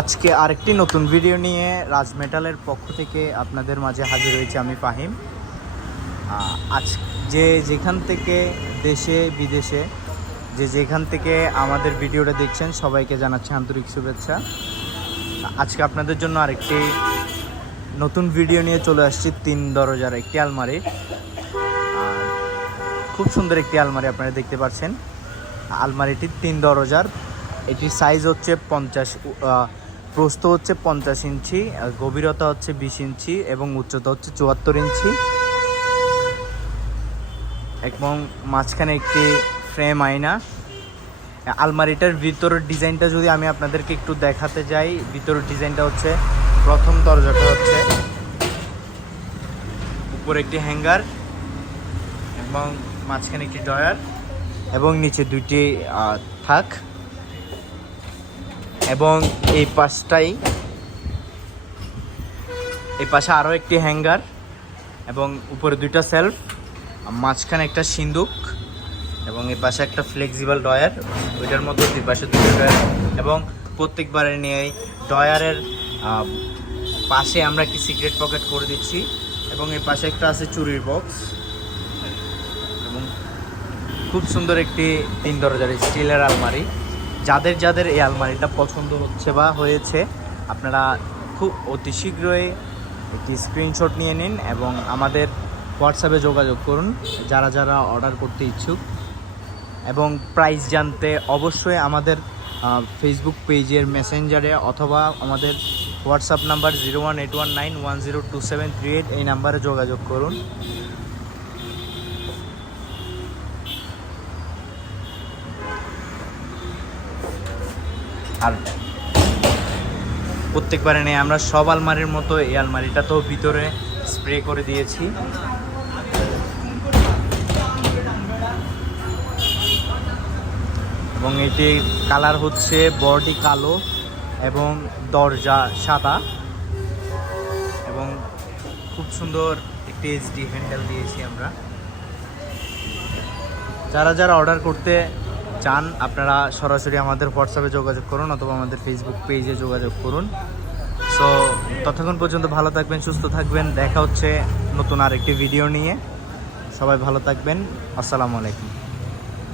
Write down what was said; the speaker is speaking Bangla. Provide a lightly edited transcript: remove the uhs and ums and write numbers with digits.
আজকে আরেকটি নতুন ভিডিও নিয়ে রাজ মেটালের পক্ষ থেকে আপনাদের মাঝে হাজির হয়েছে আমি ফাহিম। আজ যেখান থেকে দেশে বিদেশে যেখান থেকে আমাদের ভিডিওটা দেখছেন সবাইকে জানাচ্ছি আন্তরিক শুভেচ্ছা। আজকে আপনাদের জন্য আরেকটি নতুন ভিডিও নিয়ে চলে আসছি 3 দরজার একটি আলমারি। খুব সুন্দর একটি আলমারি আপনারা দেখতে পাচ্ছেন। আলমারিটি 3 দরজার, এটির সাইজ হচ্ছে 50, প্রস্থ হচ্ছে 50 ইঞ্চি, গভীরতা হচ্ছে 20 ইঞ্চি এবং উচ্চতা হচ্ছে 74 ইঞ্চি এবং মাঝখানে একটি ফ্রেম আয়না। আলমারিটার ভিতরের ডিজাইনটা যদি আমি আপনাদেরকে একটু দেখাতে যাই, ভিতরের ডিজাইনটা হচ্ছে প্রথম দরজাটা হচ্ছে উপরে একটি হ্যাঙ্গার এবং মাঝখানে একটি ড্রয়ার এবং নিচে দুইটি থাক এবং এই পাশে আরও একটি হ্যাঙ্গার এবং উপরে দুইটা সেলফ, মাঝখানে একটা সিন্দুক এবং এই পাশে একটা ফ্লেক্সিবল ড্রয়ার, ওইটার মধ্যে দুই পাশে দুটো ড্রয়ার এবং প্রত্যেকবারের নিয়ে ড্রয়ারের পাশে আমরা একটি সিক্রেট পকেট করে দিচ্ছি এবং এই পাশে একটা আছে চুরির বক্স এবং খুব সুন্দর একটি 3 দরজার স্টিলের আলমারি। যাদের এই আলমারিটা পছন্দ হচ্ছে বা হয়েছে, আপনারা খুব অতি শীঘ্রই একটি স্ক্রিনশট নিয়ে নিন এবং আমাদের হোয়াটসঅ্যাপে যোগাযোগ করুন যারা অর্ডার করতে ইচ্ছুক। এবং প্রাইস জানতে অবশ্যই আমাদের ফেসবুক পেজের মেসেঞ্জারে অথবা আমাদের হোয়াটসঅ্যাপ নাম্বার 01819102738 এই নাম্বারে যোগাযোগ করুন। আর প্রত্যেকবারে নেই আমরা সব আলমারির মতো এই আলমারিটাতেও ভিতরে স্প্রে করে দিয়েছি এবং এটি কালার হচ্ছে বডি কালো এবং দরজা সাদা এবং খুব সুন্দর একটি এইচডি হ্যান্ডেল দিয়েছি আমরা। যারা অর্ডার করতে চান আপনারা সরাসরি আমাদের হোয়াটসঅ্যাপে যোগাযোগ করুন অথবা আমাদের ফেসবুক পেজে যোগাযোগ করুন। সো ততক্ষণ পর্যন্ত ভালো থাকবেন, সুস্থ থাকবেন। দেখা হচ্ছে নতুন আরেকটি ভিডিও নিয়ে। সবাই ভালো থাকবেন। আসসালামু আলাইকুম।